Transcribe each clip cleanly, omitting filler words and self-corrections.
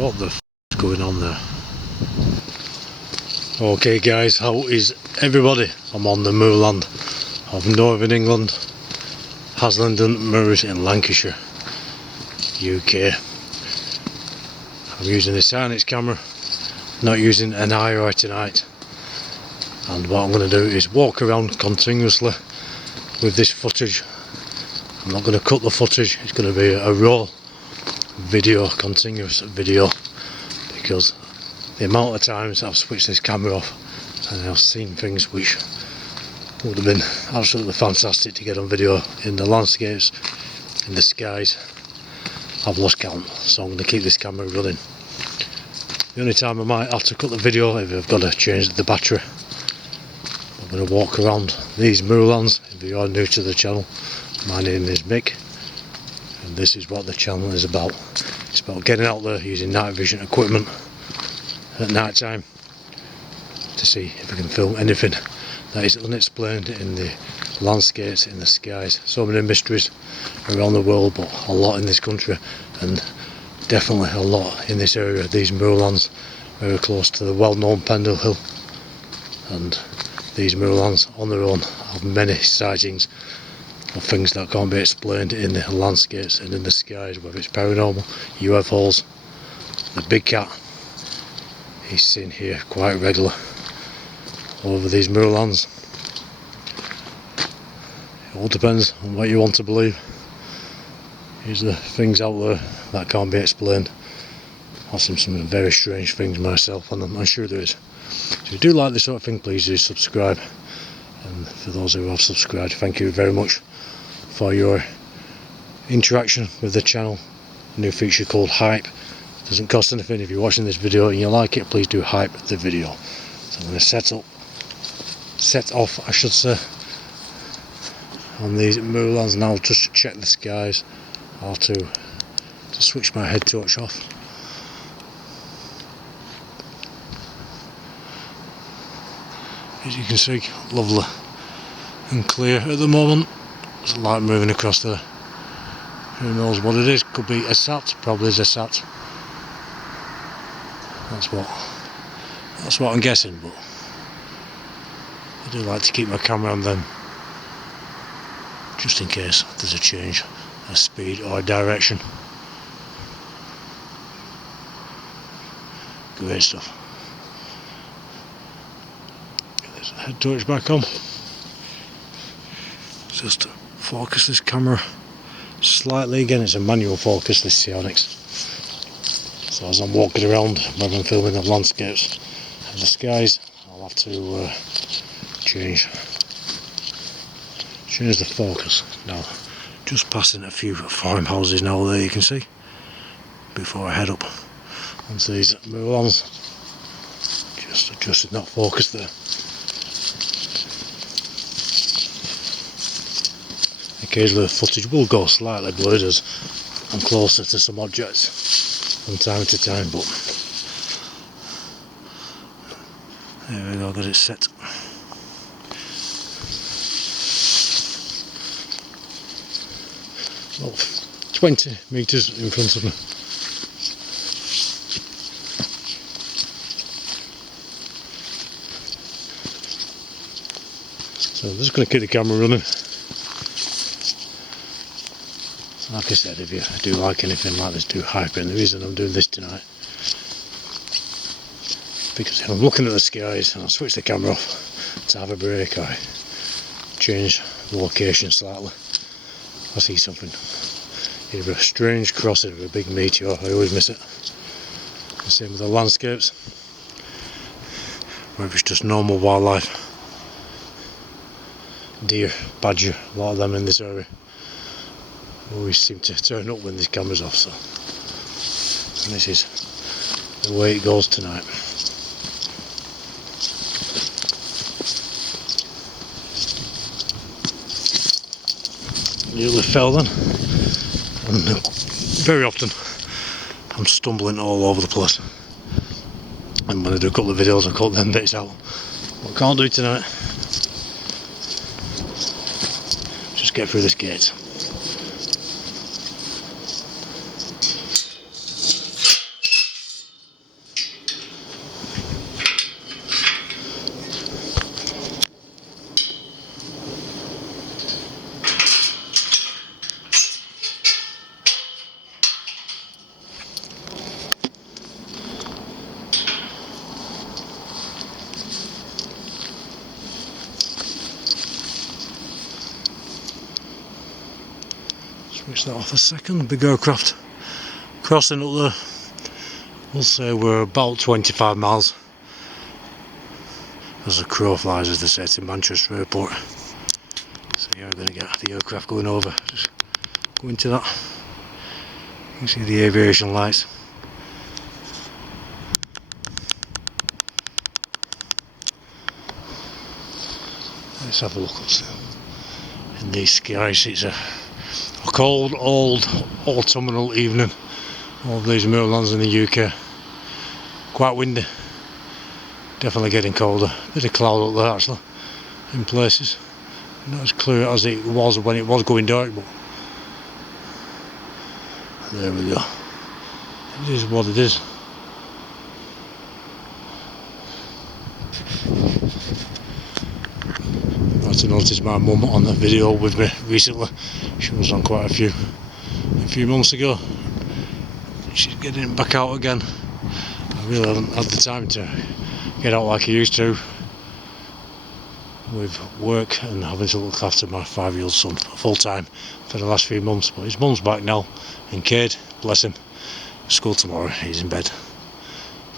What the f is going on there? Okay guys, how is everybody? I'm on the moorland of Northern England, Haslingden Moors in Lancashire, UK. I'm using the Sionyx camera, not using an IR tonight. And what I'm going to do is walk around continuously with this footage. I'm not going to cut the footage, it's going to be a raw video, continuous video, because the amount of times I've switched this camera off and I've seen things which would have been absolutely fantastic to get on video in the landscapes, in the skies, I've lost count. So I'm going to keep this camera running. The only time I might have to cut the video if I've got to change the battery. I'm going to walk around these moorlands. If you are new to the channel, my name is Mick, and this is what the channel is about. It's about getting out there using night vision equipment at night time to see if we can film anything that is unexplained in the landscapes, in the skies. So many mysteries around the world, but a lot in this country, and definitely a lot in this area, these moorlands, very close to the well-known Pendle Hill. And these moorlands on their own have many sightings of things that can't be explained in the landscapes and in the skies, whether it's paranormal, UFOs. The Bigcat, he's seen here quite regular over these moorlands. It all depends on what you want to believe. Here's the things out there that can't be explained. I've seen some very strange things myself, and I'm sure there is. So if you do like this sort of thing, please do subscribe. And for those who have subscribed, thank you very much for your interaction with the channel. A new feature called Hype. It doesn't cost anything. If you're watching this video and you like it, please do hype the video. So I'm going to set off I should say, on these moorlands now, just to check the skies. I'll have to switch my head torch off. As you can see, lovely and clear at the moment. There's a light moving across there. Who knows what it is? Could be a sat, probably is a sat. That's what I'm guessing, but I do like to keep my camera on them just in case there's a change of speed or direction. Great stuff. Get this head torch back on. Just focus this camera slightly. Again, it's a manual focus, this Sionyx. So as I'm walking around, whether I'm filming the landscapes and the skies, I'll have to change the focus. Now, just passing a few farmhouses now there, you can see, before I head up onto these moorlands. Just adjusting that focus there. Occasionally the footage will go slightly blurred as I'm closer to some objects from time to time, but there we go, got it set. About 20 metres in front of me. So I'm just going to keep the camera running. Like I said, if you do like anything like this, do hype it. And the reason I'm doing this tonight, because if I'm looking at the skies and I switch the camera off to have a break, I change the location slightly, I see something, either a strange crossing of a big meteor, I always miss it. The same with the landscapes, whether it's just normal wildlife, deer, badger, a lot of them in this area. Always seem to turn up when this camera's off, so and this is the way it goes tonight. Nearly fell then, and very often I'm stumbling all over the place, and when I do a couple of videos I cut them bits out. What I can't do tonight, just get through this gate. Switch that off a second. Big aircraft crossing up there. We'll say we're about 25 miles as a crow flies, as they say, to Manchester Airport. So yeah, we're going to get the aircraft going over. Just go into that. You can see the aviation lights. Let's have a look in these skies. It's a cold, old, autumnal evening. All of these moorlands in the UK. Quite windy. Definitely getting colder. Bit of cloud up there actually, in places. Not as clear as it was when it was going dark, but there we go. It is what it is. I to notice my mum on the video with me recently. She was on quite a few months ago. She's getting back out again. I really haven't had the time to get out like I used to, with work and having to look after my 5-year-old son full time for the last few months. But his mum's back now, and Cade, bless him, school tomorrow, he's in bed.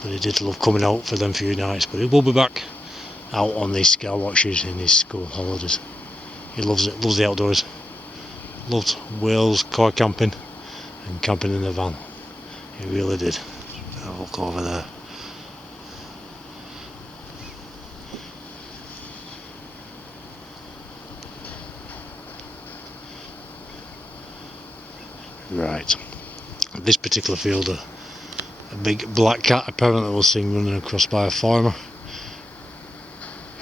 But he did love coming out for them few nights, but he will be back out on these Skywatches in his school holidays. He loves it, loves the outdoors. Loved Wales, car camping and camping in the van. He really did. Have a look over there. Right, this particular field, a big black cat apparently was seen running across by a farmer.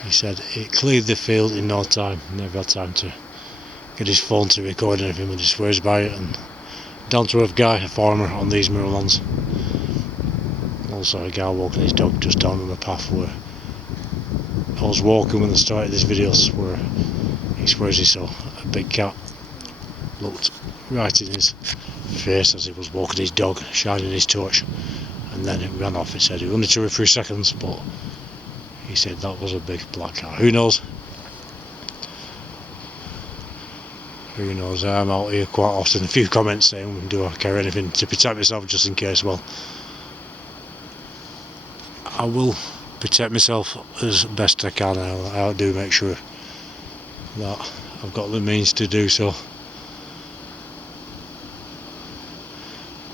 He said it cleared the field in no time, never had time to get his phone to record anything, but he swears by it. And down to earth guy, a farmer on these moorlands. Also a guy walking his dog just down on the path where I was walking when I started this video, where he swears he saw a big cat. Looked right in his face as he was walking his dog, shining his torch, and then it ran off. He said it only 2 or 3 seconds, but he said that was a big black cat. Who knows? Who knows? I'm out here quite often. A few comments saying, do I carry anything to protect myself just in case? Well, I will protect myself as best I can. I do make sure that I've got the means to do so,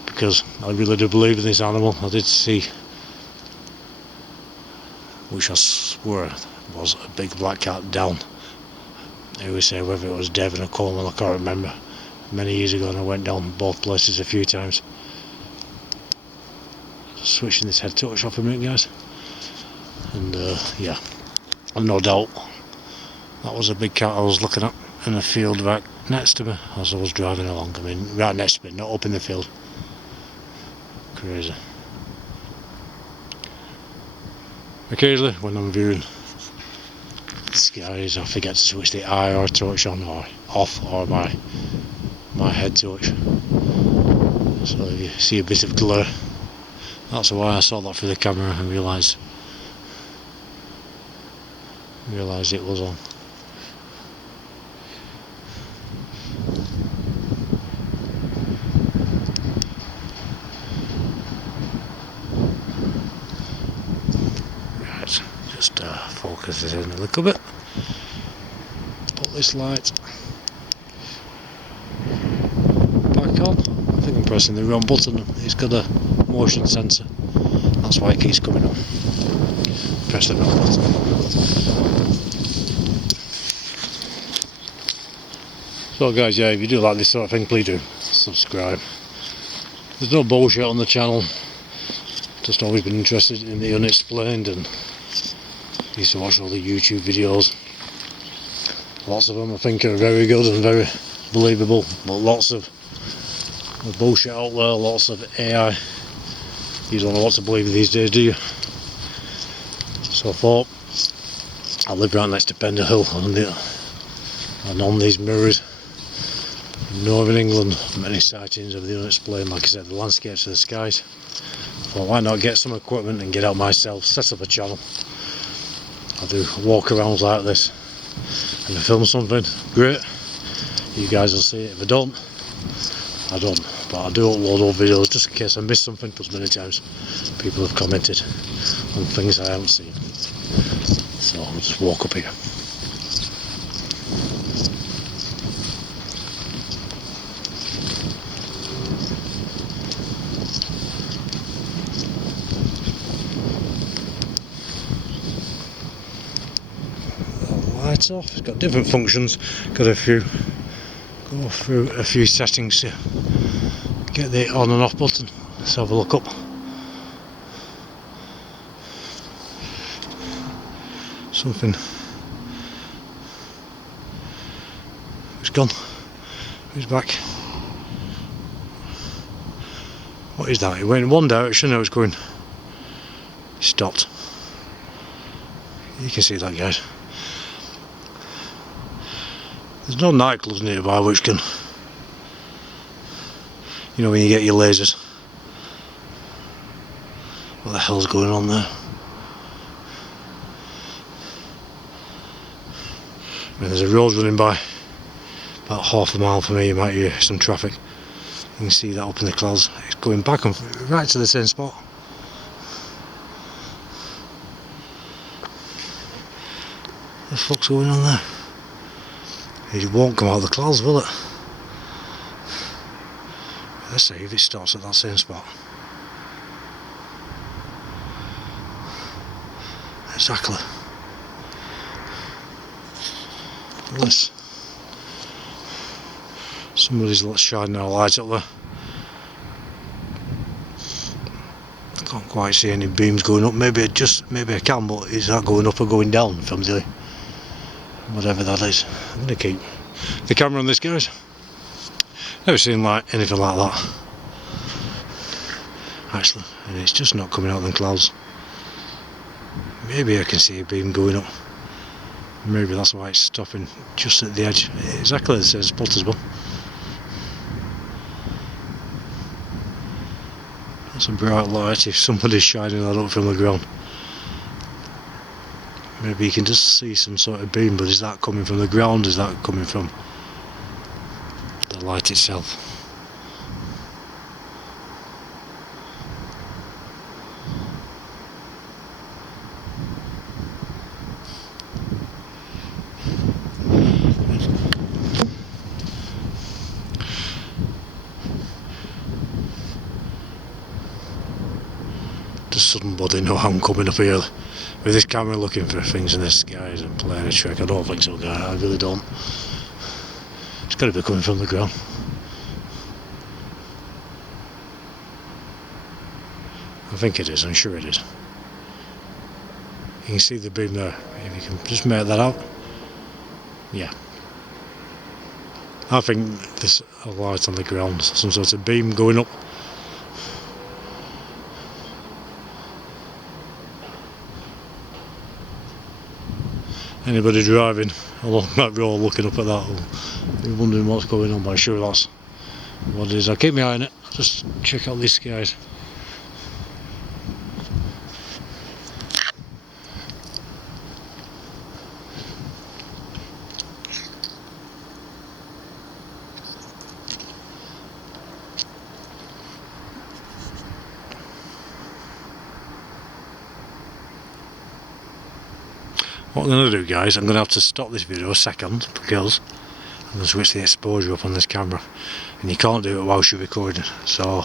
because I really do believe in this animal. I did see, which I swear was a big black cat down. I always say whether it was Devon or Cornwall, I can't remember. Many years ago, and I went down both places a few times. Switching this head torch off a minute, guys. And yeah, I've no doubt that was a big cat I was looking at in a field right next to me as I was driving along. I mean, right next to me, not up in the field. Crazy. Occasionally, when I'm viewing the skies, I forget to switch the IR torch on or off, or my head torch. So you see a bit of glare. That's why I saw that through the camera and realised it was on. Right, just focus this in a little bit. Put this light back on. I think I'm pressing the wrong button. It's got a motion sensor. That's why it keeps coming on. Press the wrong button. So guys, yeah, if you do like this sort of thing, please do subscribe. There's no bullshit on the channel. Just always been interested in the Unexplained, and used to watch all the YouTube videos. Lots of them I think are very good and very believable, but lots of bullshit out there, lots of AI. You don't know what to believe these days, do you? So I thought, I live right next to Pendle Hill and on these mirrors in Northern England, many sightings of the unexplained, like I said, the landscapes of the skies. I thought, why not get some equipment and get out myself, set up a channel. I do walk arounds like this, and I film something, great, you guys will see it. If I don't, I don't, but I do upload all videos just in case I miss something, because many times people have commented on things I haven't seen. So I'll just walk up here. Lights off. It's got different functions. Got go through a few settings to get the on and off button. Let's have a look up. Something. It's gone. Who's back? What is that? It went in one direction. Now it's going. It stopped. You can see that, guys. There's no nightclubs nearby which can, you know, when you get your lasers. What the hell's going on there? I mean, there's a road running by about half a mile from here. You might hear some traffic. You can see that up in the clouds. It's going back and right to the same spot. What the fuck's going on there? It won't come out of the clouds, will it? Let's see if it starts at that same spot. Exactly. Unless somebody's shining their light up there. I can't quite see any beams going up. Maybe I can, but is that going up or going down from the whatever that is? I'm going to keep the camera on this, guys. Never seen like anything like that actually, and it's just not coming out of the clouds. Maybe I can see a beam going up. Maybe that's why it's stopping just at the edge. Exactly the same spot as well. That's a bright light if somebody's shining that up from the ground. Maybe you can just see some sort of beam, but is that coming from the ground? Is that coming from the light itself? Does somebody know I'm coming up here with this camera looking for things in the skies and playing a trick? I don't think so, guys. I really don't. It's got to be coming from the ground. I think it is. I'm sure it is. You can see the beam there. If you can just make that out. Yeah. I think there's a light on the ground. Some sort of beam going up. Anybody driving along that road looking up at that will be wondering what's going on, but I'm sure that's what it is. I'll keep my eye on it, just check out these skies. What I'm going to do, guys, I'm going to have to stop this video a second because I'm going to switch the exposure up on this camera, and you can't do it whilst you're recording, so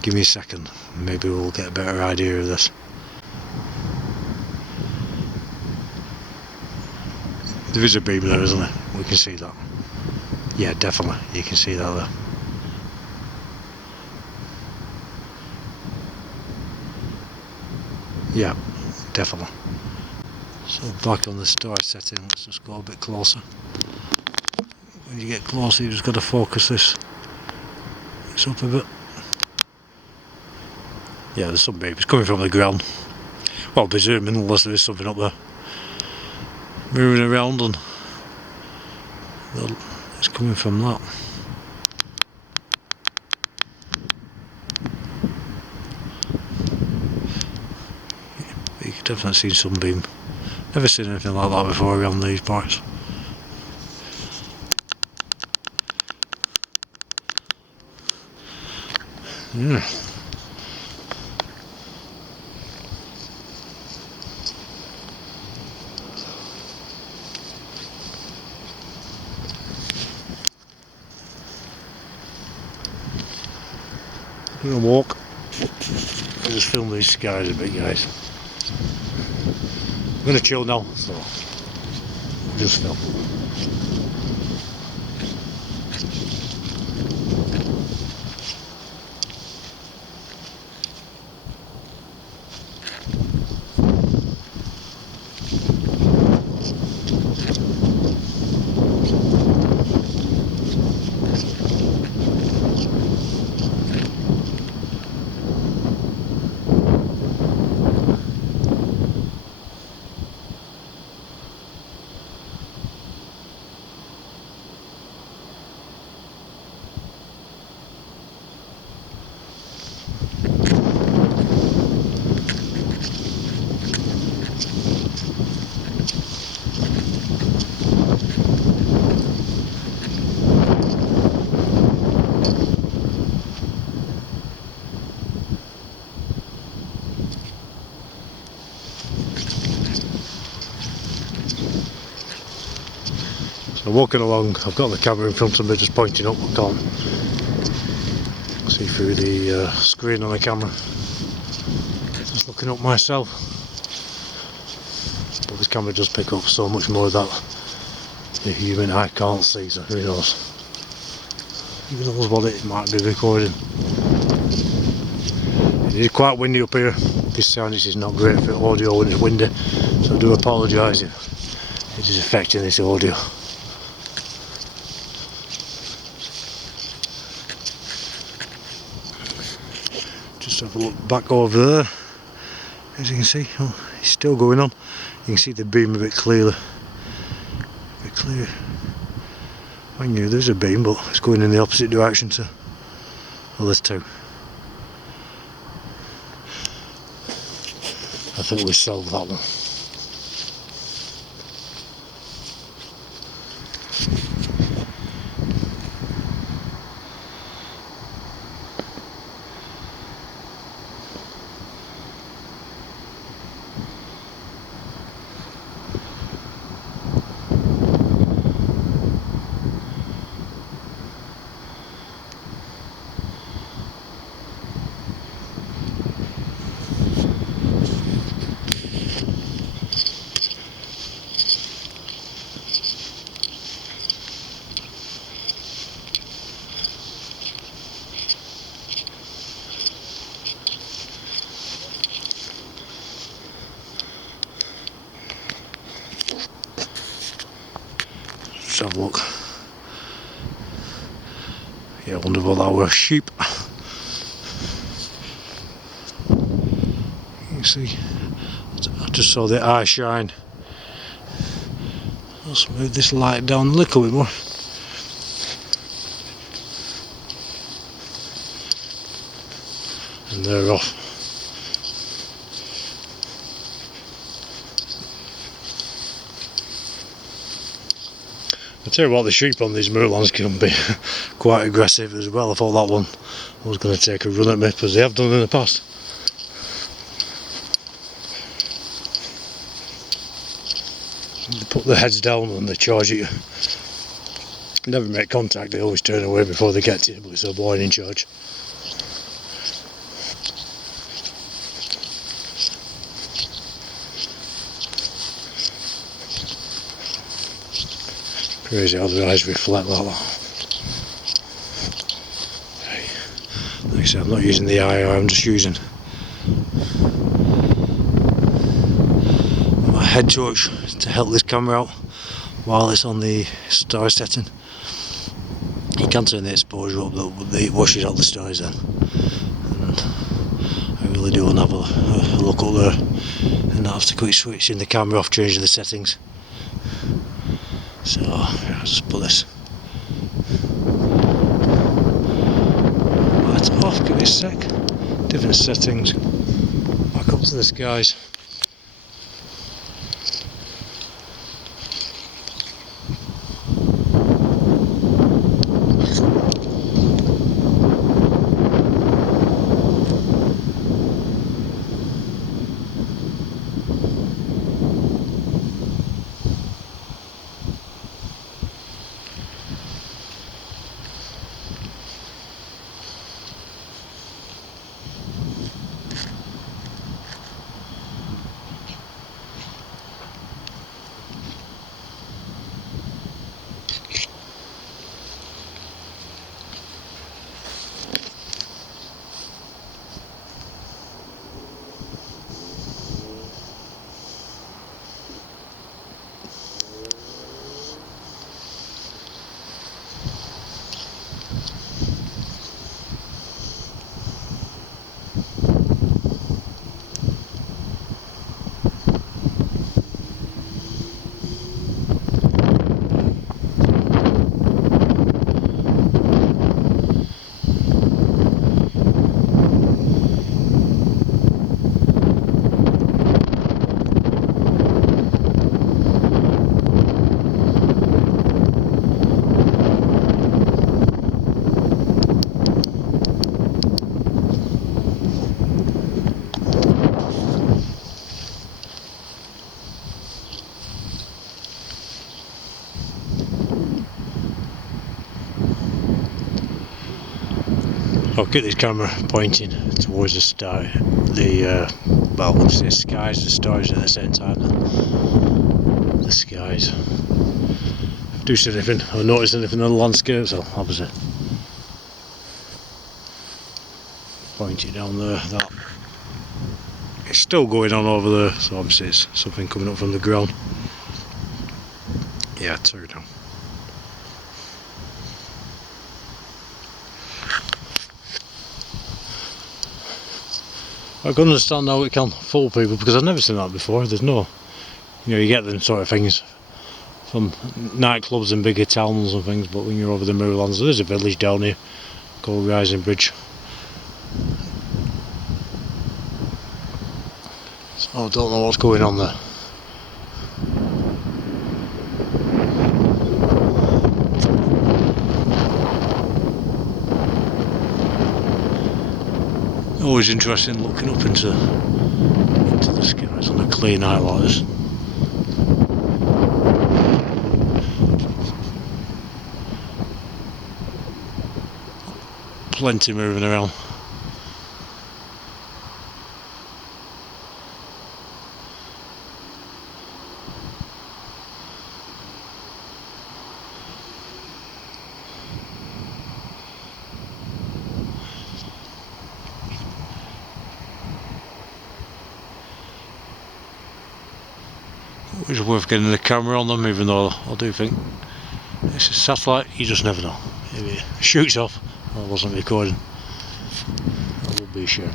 give me a second, maybe we'll get a better idea of this. There is a beam there, isn't there? We can see that. Yeah, definitely, you can see that there. Yeah, definitely. So back on the storage setting, let's just go a bit closer. When you get closer, you just got to focus this up a bit. Yeah, there's some beams coming from the ground. Well, presuming, unless there is something up there moving around, and it's coming from that. You can definitely see some beam. Never seen anything like that before around these parts. Yeah. I'm gonna walk. I'll just film these skies a bit, guys. I'm gonna chill now, so I'll just film. So walking along, I've got the camera in front of me just pointing up, I can't see through the screen on the camera. Just looking up myself. But this camera does pick up so much more that the human eye can't see, so who knows. Who knows what it might be recording. It is quite windy up here. This Sionyx is not great for audio when it's windy, so I do apologise if it is affecting this audio. Just have a look back over there. As you can see, oh, it's still going on. You can see the beam a bit clearer. A bit clear. I knew there's a beam, but it's going in the opposite direction to. Well, there's two. I think we solved that one. Let's have a look. Yeah, I wonder what that were. Sheep. You can see, I just saw the eye shine. Let's move this light down a little bit more. And they're off. I tell you what, the sheep on these moorlands can be quite aggressive as well. I thought that one was going to take a run at me, because they have done in the past. They put their heads down and they charge at you. Never make contact, they always turn away before they get to you, but it's a boy in charge. Crazy how their eyes reflect like that. Like I said, I'm not using the eye, I'm just using my head torch to help this camera out while it's on the star setting. You can turn the exposure up though, but it washes out the stars then. And I really do want to have a look up there and not have to keep switching the camera off, changing the settings. So I'll just put this light off, give it a sec, different settings, back up to the skies. I'll get this camera pointing towards the star, well, we'll say skies and stars at the same time. The skies. If I do see anything, or notice anything on the landscapes, I'll obviously point it down there. That it's still going on over there, so obviously it's something coming up from the ground. Yeah, 2 now. I can understand how it can fool people, because I've never seen that before. There's no, you get them sort of things from nightclubs and bigger towns and things, but when you're over the moorlands, there's a village down here called Rising Bridge. So I don't know what's going on there. Always interesting looking up into the skies on a clear night like this. Plenty moving around. It's worth getting the camera on them, even though I do think it's a satellite, you just never know. If it shoots off, I wasn't recording, that would be a shame.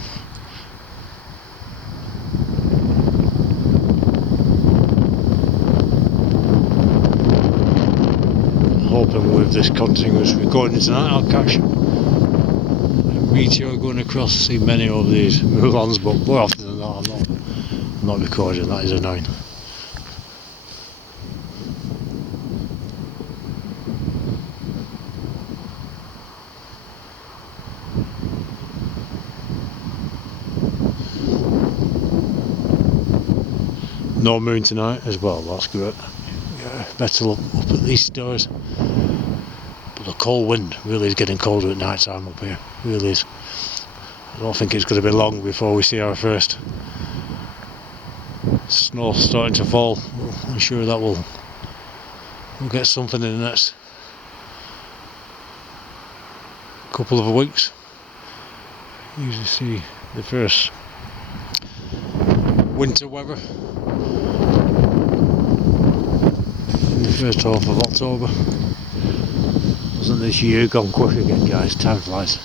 Hoping with this continuous recording tonight I'll catch a meteor going across. I see many of these moorlands, but more often than that I'm not recording. That is annoying. No moon tonight as well, that's good. Yeah, better look up at these stars. But the cold wind really is getting colder at night time up here, really is. I don't think it's going to be long before we see our first snow starting to fall. I'm sure that we'll get something in the next couple of weeks. Usually see the first winter weather in the first half of October. Wasn't this year gone quick again, guys? Time flies.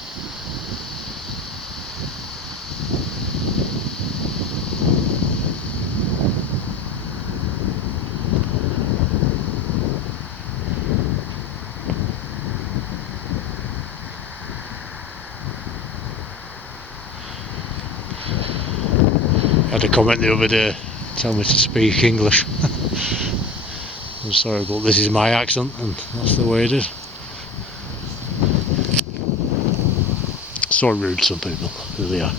I had a comment the other day telling me to speak English. I'm sorry, but this is my accent and that's the way it is. So rude, some people really are.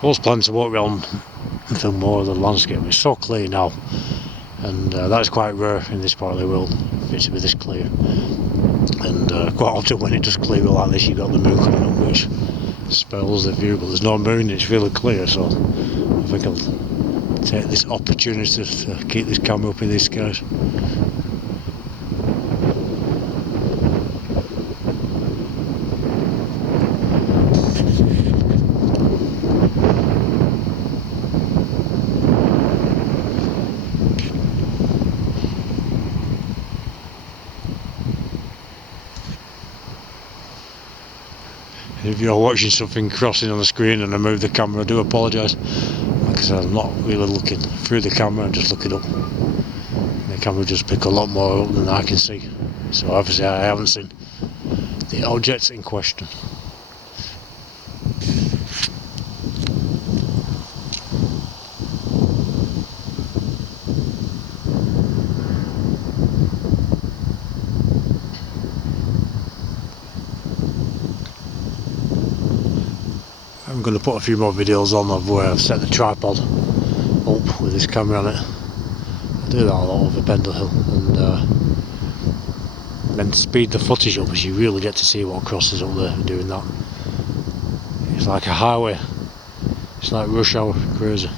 I was planning to walk around and film more of the landscape. It's so clear now, and that's quite rare in this part of the world for it to be this clear. And quite often when it does clear like this, you've got the moon coming up, which spoils the view, but there's no moon, it's really clear, so I think I'll take this opportunity to keep this camera up in these skies. If you're watching something crossing on the screen and I move the camera, I do apologise. Like I said, I'm not really looking through the camera, I'm just looking up. And the camera just pick a lot more up than I can see. So obviously I haven't seen the objects in question. I'm going to put a few more videos on of where I've set the tripod up with this camera on it. I do that a lot over Pendle Hill, and then speed the footage up as you really get to see what crosses up there doing that. It's like a highway, it's like rush hour cruiser.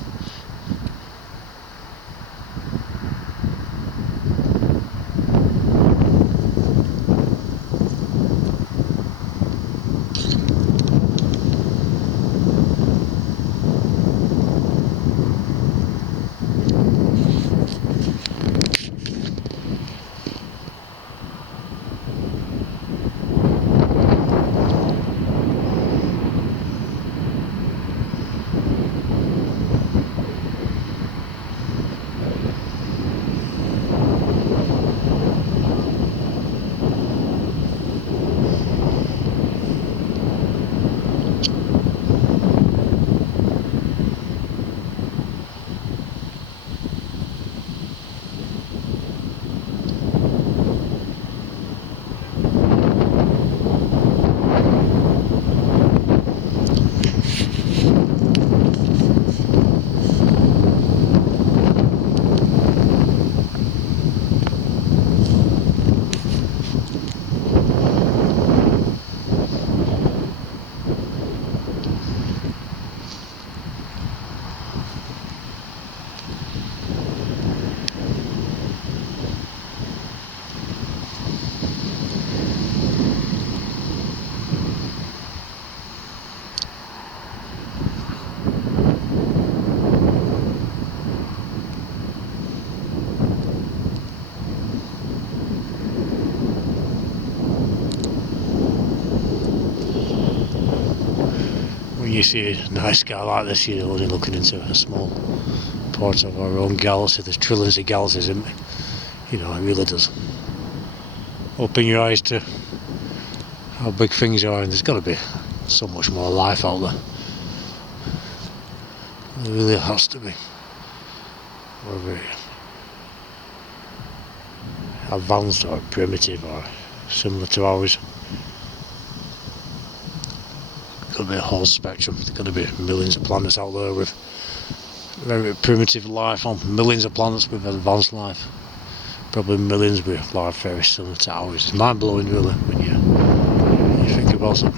When you see a night sky like this, you're only looking into a small part of our own galaxy. There's trillions of galaxies, and you know, it really does open your eyes to how big things are, and there's got to be so much more life out there. There really has to be. Whether it's advanced or primitive or similar to ours. There's got to be a whole spectrum. There's got to be millions of planets out there with very primitive life on millions of planets with advanced life. Probably millions with life very similar to ours. It's mind blowing, really, when you think about it.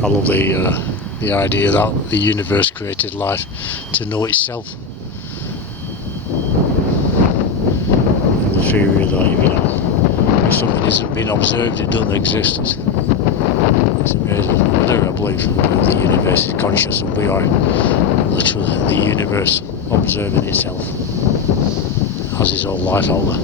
I love the idea that the universe created life to know itself. And the theory that, you know, if something isn't being observed, it doesn't exist. It's amazing. I believe the universe is conscious, and we are literally the universe observing itself as its own life out there.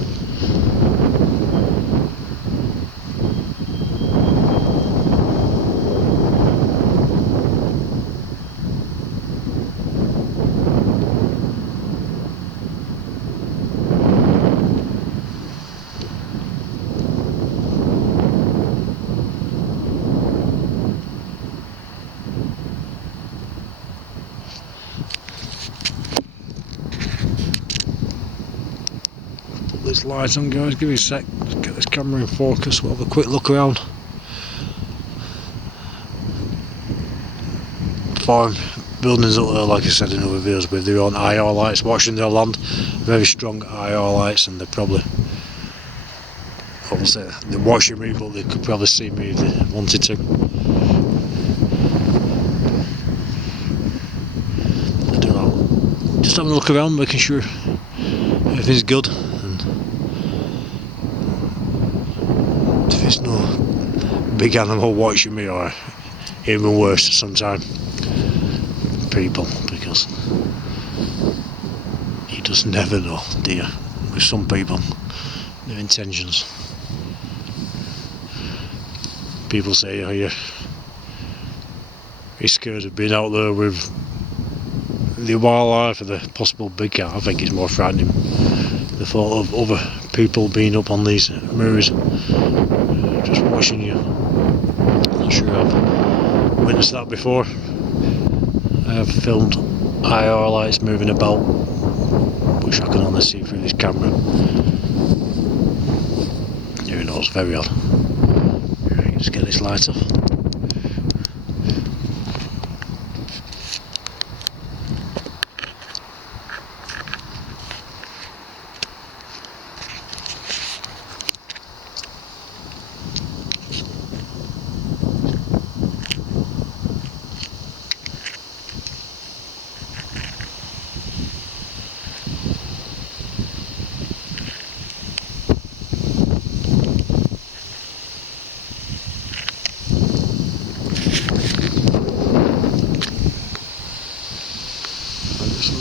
This light on, guys, give me a sec, just get this camera in focus, we'll have a quick look around. Farm buildings up there, like I said in other videos, with their own IR lights watching their land, very strong IR lights, and they're probably, obviously they're watching me, but they could probably see me if they wanted to. They're doing that. Just having a look around, making sure everything's good. There's no big animal watching me, or even worse sometimes people, because you just never know, do you, with some people, their intentions. People say, oh, you're scared of being out there with the wildlife or the possible big cat. I think it's more frightening the thought of other people being up on these mirrors just watching you. I'm not sure I've witnessed that before. I have filmed IR lights moving about, which I can only see through this camera. shadows, very odd. Right, just get this light off.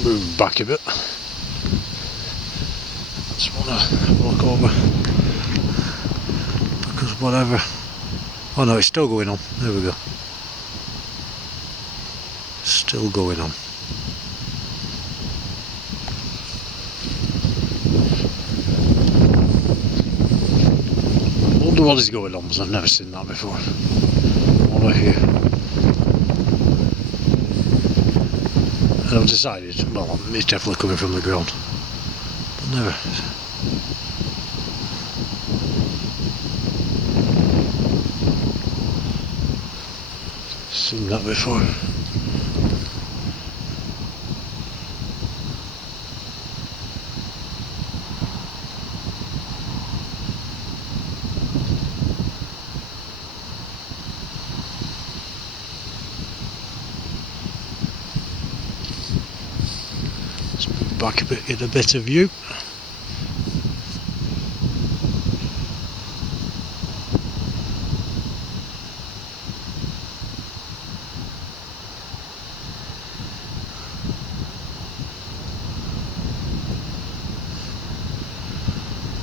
Move back a bit. Just want to have a look over because whatever. Oh no, it's still going on. There we go. Still going on. I wonder what is going on because I've never seen that before. Over here. And I've decided, well, it's definitely coming from the ground. But never. Seen that before. Back a bit, get a better view.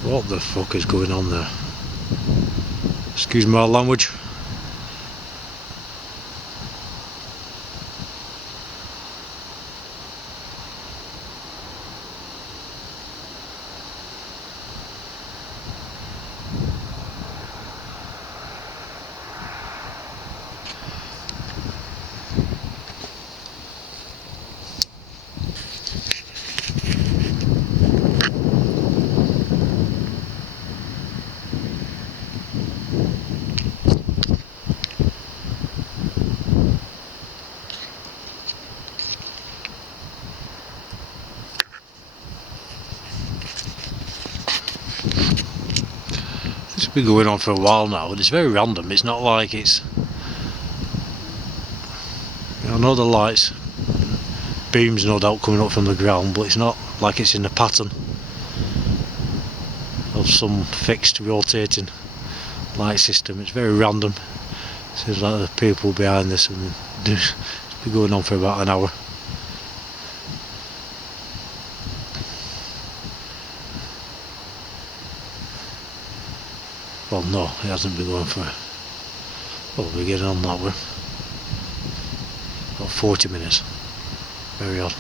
What the fuck is going on there? Excuse my language. It's been going on for a while now, and it's very random. It's not like it's... I know the lights, beams no doubt coming up from the ground, but it's not like it's in a pattern of some fixed rotating light system. It's very random. Seems like the people behind this, and it's been going on for about an hour. Well, no, it hasn't been going for... Well, we're getting on that way. About 40 minutes. Very odd.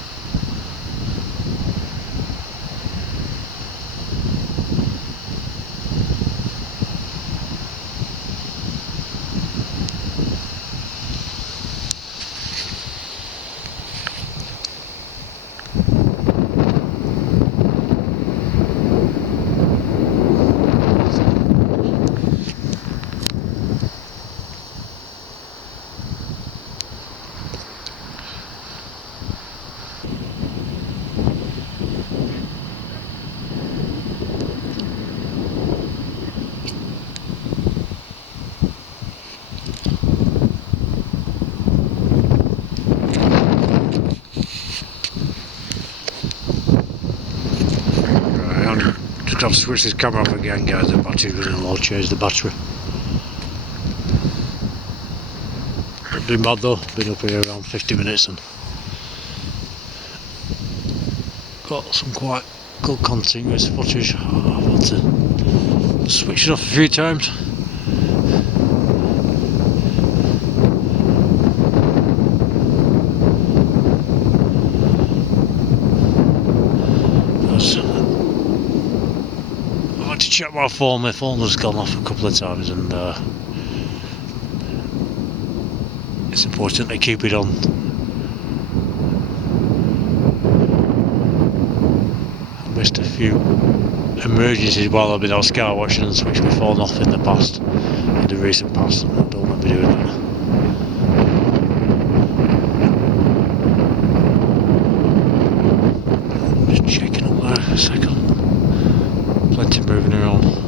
I've switched this camera off again, guys. The battery's running low. Change the battery. Not doing bad though. Been up here around 50 minutes and got some quite good continuous footage. I've had to switch it off a few times. Check my phone has gone off a couple of times, and it's important to keep it on. I missed a few emergencies while I've been out skywatching and switched my phone off in the past, in the recent past. I don't want to be doing that. I'm just checking up there a second. Plenty moving around.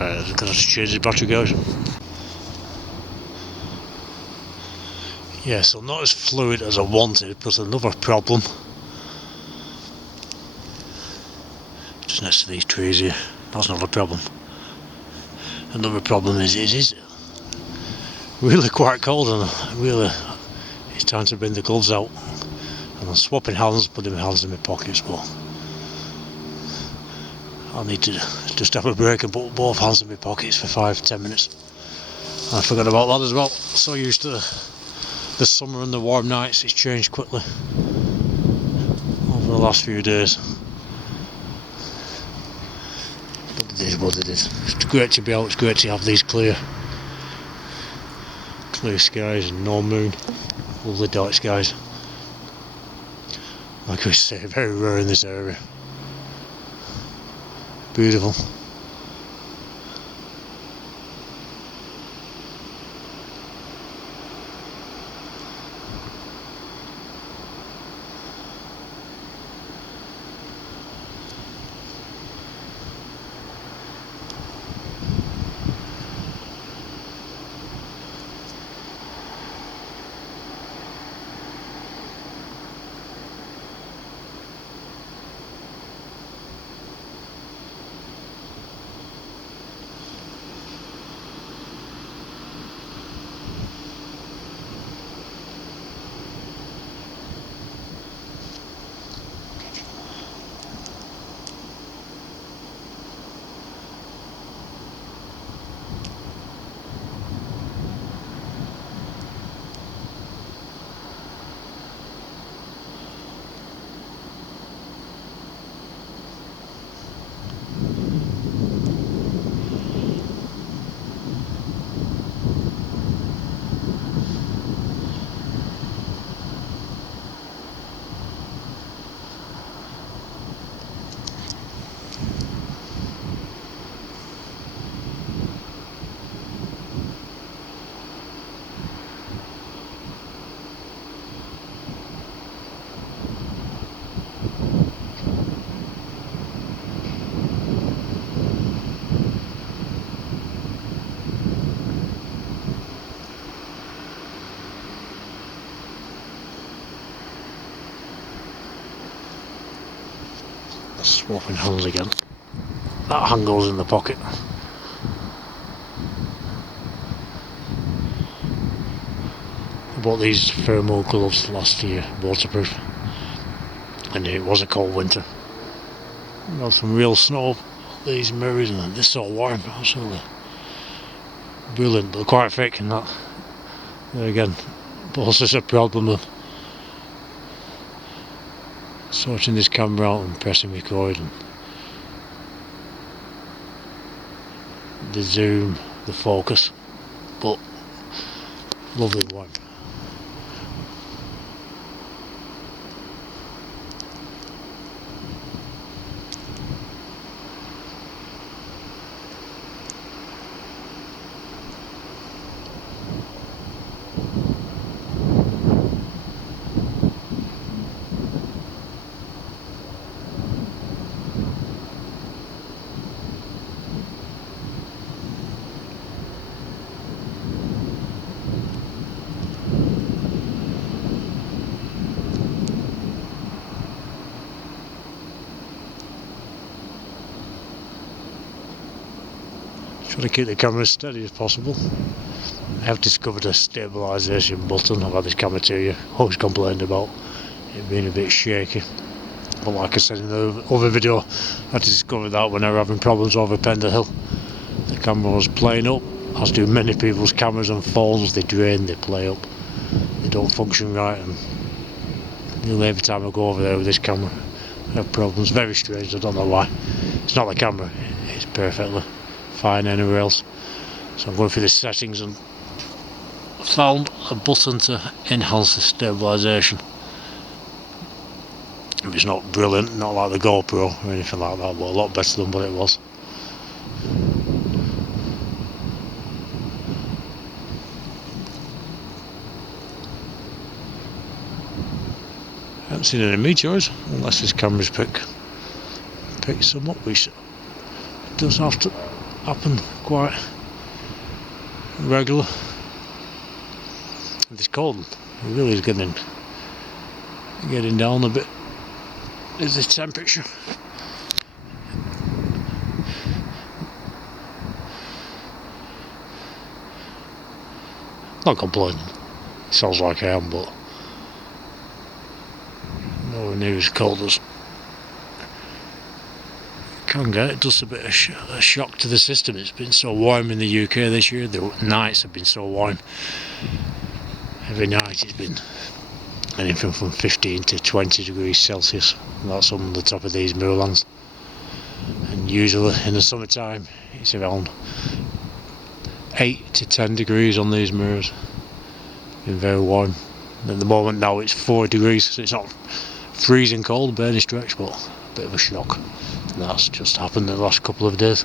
I've got to change the battery, guys. Yeah, so not as fluid as I wanted, but another problem. Just next to these trees here. That's not a problem. Another problem is it is really quite cold, and really it's time to bring the gloves out. And I'm swapping hands, putting my hands in my pockets, but I need to just have a break and put both hands in my pockets for 5-10 minutes. I forgot about that as well. So used to the summer and the warm nights, it's changed quickly over the last few days. But it is what it is. It's great to be out, it's great to have these clear skies and no moon. Lovely dark skies. Like I say, very rare in this area. Beautiful. Swapping hands again. That hand goes in the pocket. I bought these thermal gloves last year, waterproof, and it was a cold winter. You know, some real snow, these mirrors, and they're so warm, absolutely brilliant, but quite thick, and that there again poses a problem of sorting this camera out and pressing record, and the zoom, the focus, but lovely one. Try to keep the camera as steady as possible. I have discovered a stabilisation button. I've had this camera 2 years. Always complained about it being a bit shaky. But like I said in the other video, I discovered that when I were having problems over Pender Hill. The camera was playing up, as do many people's cameras and phones. They drain, they play up, they don't function right, and Nearly every time I go over there with this camera I have problems. Very strange, I don't know why. It's not the camera, it's perfectly fine anywhere else. So I'm going through the settings and found a button to enhance the stabilisation. It's not brilliant, not like the GoPro or anything like that, but a lot better than what it was. I haven't seen any meteors unless this camera's picked some up, which does have to happen quite regular. This cold, it really is getting down a bit. Is the temperature? Not complaining. Sounds like I am, but nowhere near as cold as can get. It does a bit of a shock to the system. It's been so warm in the UK this year. The nights have been so warm. Every night it's been anything from 15 to 20 degrees Celsius. And that's on the top of these moorlands. And usually in the summertime it's around 8 to 10 degrees on these moors. Been very warm. At the moment now it's 4 degrees, so it's not freezing cold by any stretch, but a bit of a shock. And that's just happened in the last couple of days.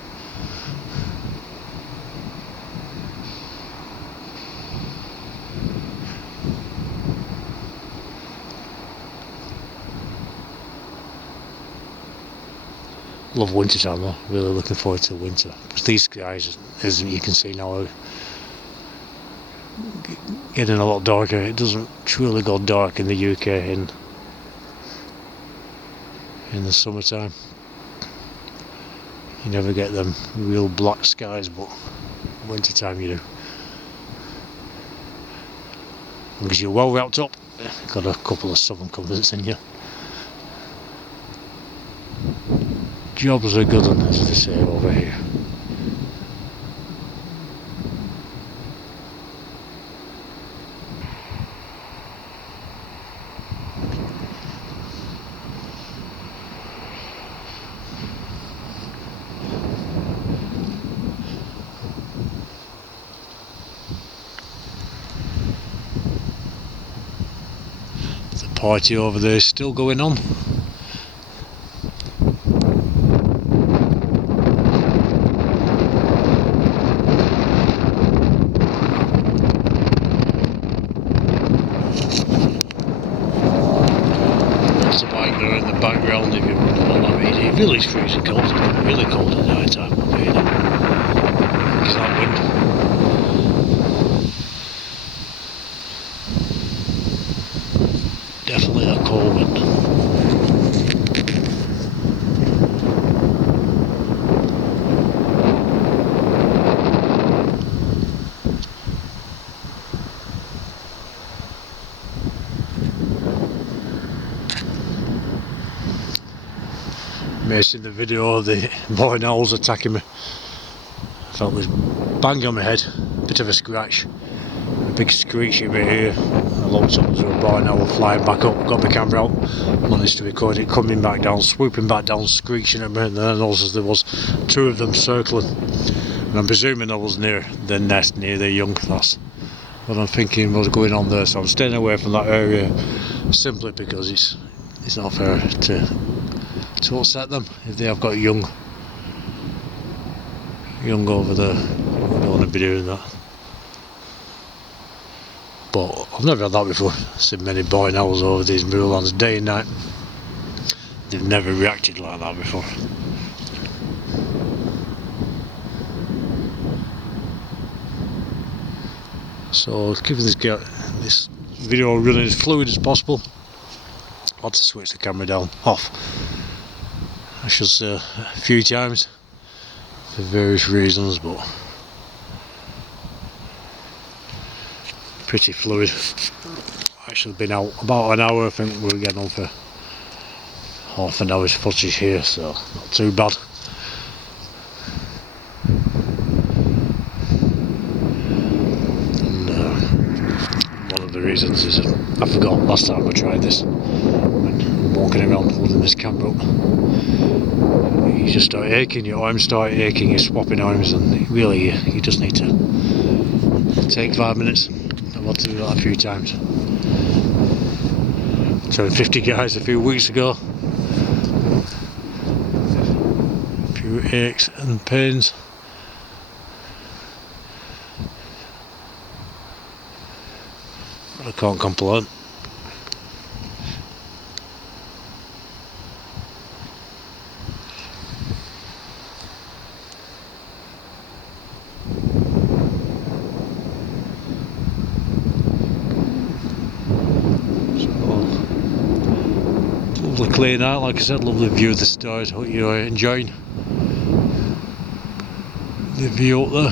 Love winter time though, really looking forward to winter. Because these skies, as you can see now, are getting a lot darker. It doesn't truly go dark in the UK in the summertime. You never get them real black skies, but winter time you do. Because you're well wrapped up, got a couple of southern covers in you. Jobs are good, as they say over here. The party over there is still going on. In the background, if you want that means it really is freezing cold. It's really cold at night time up here because that wind. Definitely a cold wind. May have seen the video of the boy and owls attacking me. I felt this bang on my head, bit of a scratch, a big screech in my ear. I looked up, there was a boy and owl flying back up, got my camera out, managed to record it coming back down, swooping back down, screeching at me, and then I noticed there was two of them circling. And I'm presuming I was near their nest, near their young. That's what I'm thinking was going on there. So I'm staying away from that area simply because it's not fair to upset them if they have got young over there. I don't want to be doing that. But I've never had that before. I've seen many boy and owls over these moorlands day and night. They've never reacted like that before. So keeping this video running as fluid as possible. I had to switch the camera down off, I should say, a few times for various reasons, but pretty fluid. Actually been out about an hour. I think we're getting on for half an hour's footage here, so not too bad. And one of the reasons is I forgot last time I tried this. walking around holding this camera up. You just start aching, your arms start aching, you're swapping arms, and really you just need to take 5 minutes. I've had to do that a few times. Turned 50 guys a few weeks ago. A few aches and pains. But I can't complain. Lovely clear night, like I said, lovely view of the stars. Hope you're enjoying the view up there.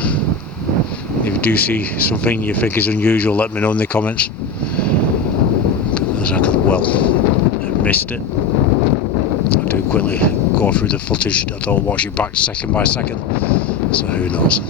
If you do see something you think is unusual, let me know in the comments, because I could well have missed it. I do quickly go through the footage, I don't watch it back second by second, so who knows.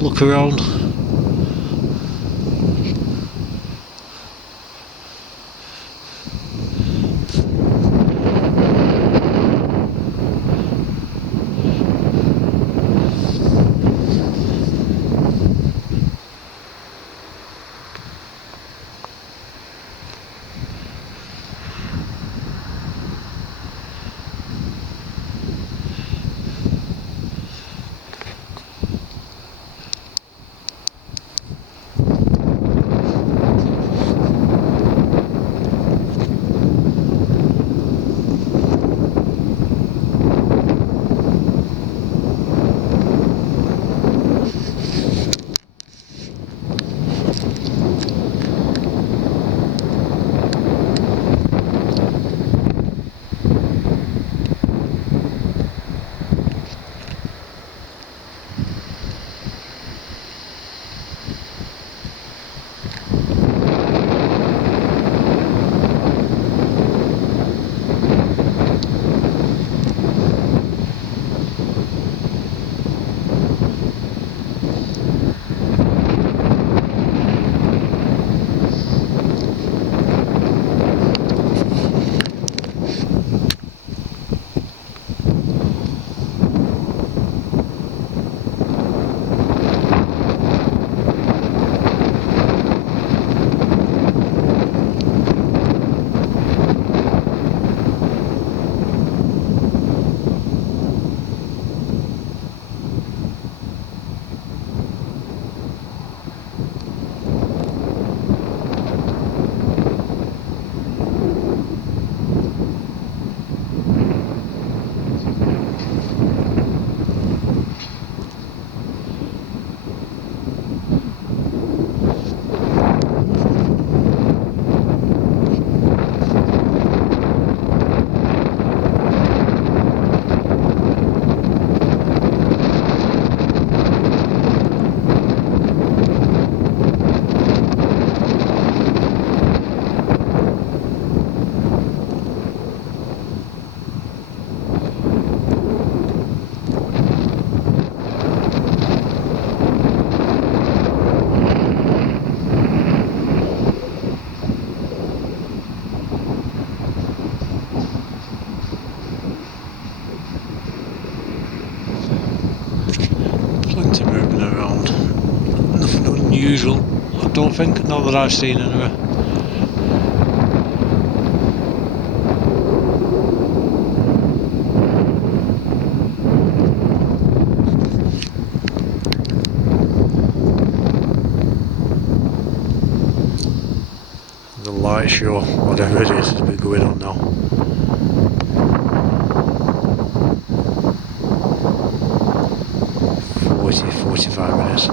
Look around. Usual, I don't think, not that I've seen anyway. light show, whatever it is, has been going on now. For 45 minutes.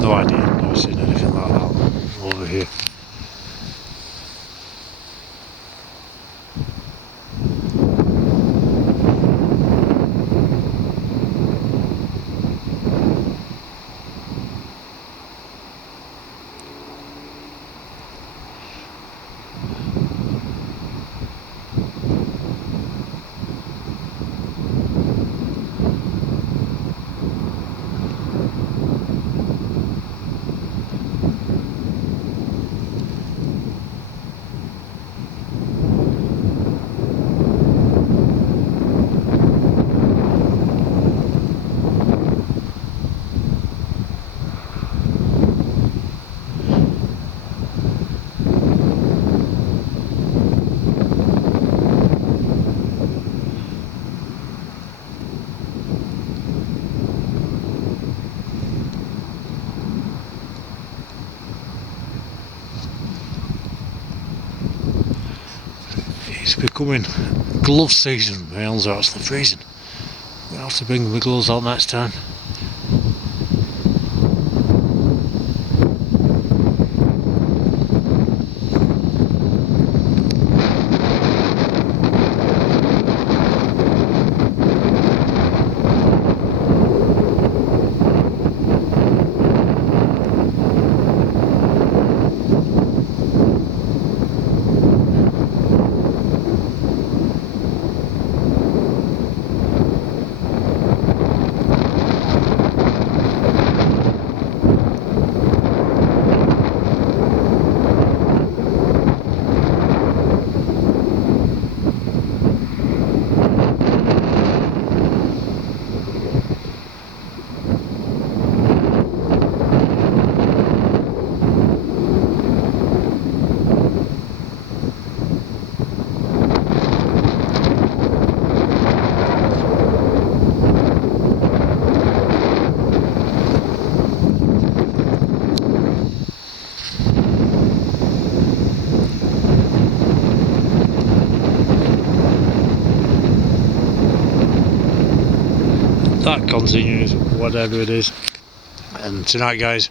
No idea, never seen anything like that over here. It's becoming glove season. My hands are actually freezing. I'm going to have to bring my gloves out next time. That continues, whatever it is. And tonight, guys,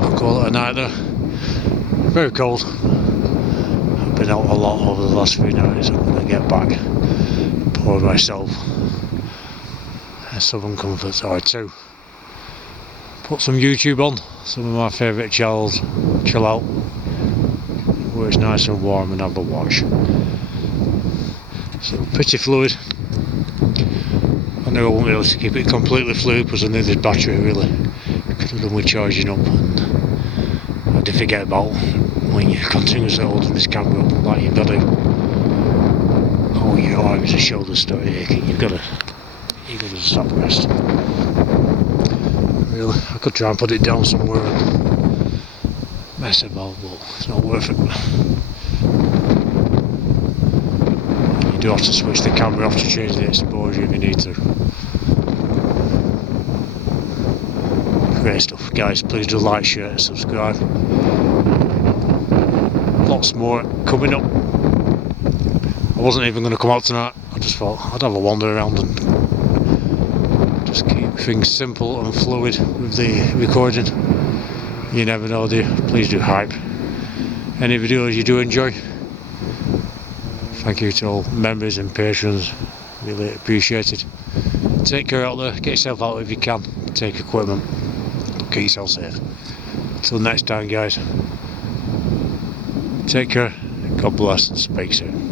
I'll call it a night there. Very cold. I've been out a lot over the last few nights. I'm going to get back, pour myself a Southern Comforts or two. Put some YouTube on, some of my favourite channels, chill out, where it's nice and warm, and have a watch. So pretty fluid. I know I won't be able to keep it completely fluid because I need this battery really. Could have done with charging up, and I did forget about when you're continuously holding this camera up, like you've got to, oh, your arms and shoulders start aching, you've got to stop rest. Really, I could try and put it down somewhere and mess about, but it's not worth it. You do have to switch the camera off to change the exposure if you need to. Great stuff, guys. Please do like, share and subscribe. Lots more coming up. I wasn't even going to come out tonight. I just thought I'd have a wander around and just keep things simple and fluid with the recording. You never know, do you? Please do hype any videos you do enjoy. Thank you to all members and patrons, really appreciate it. Take care out there, get yourself out if you can, take equipment, keep yourself safe. Until next time, guys, take care, God bless and speak soon.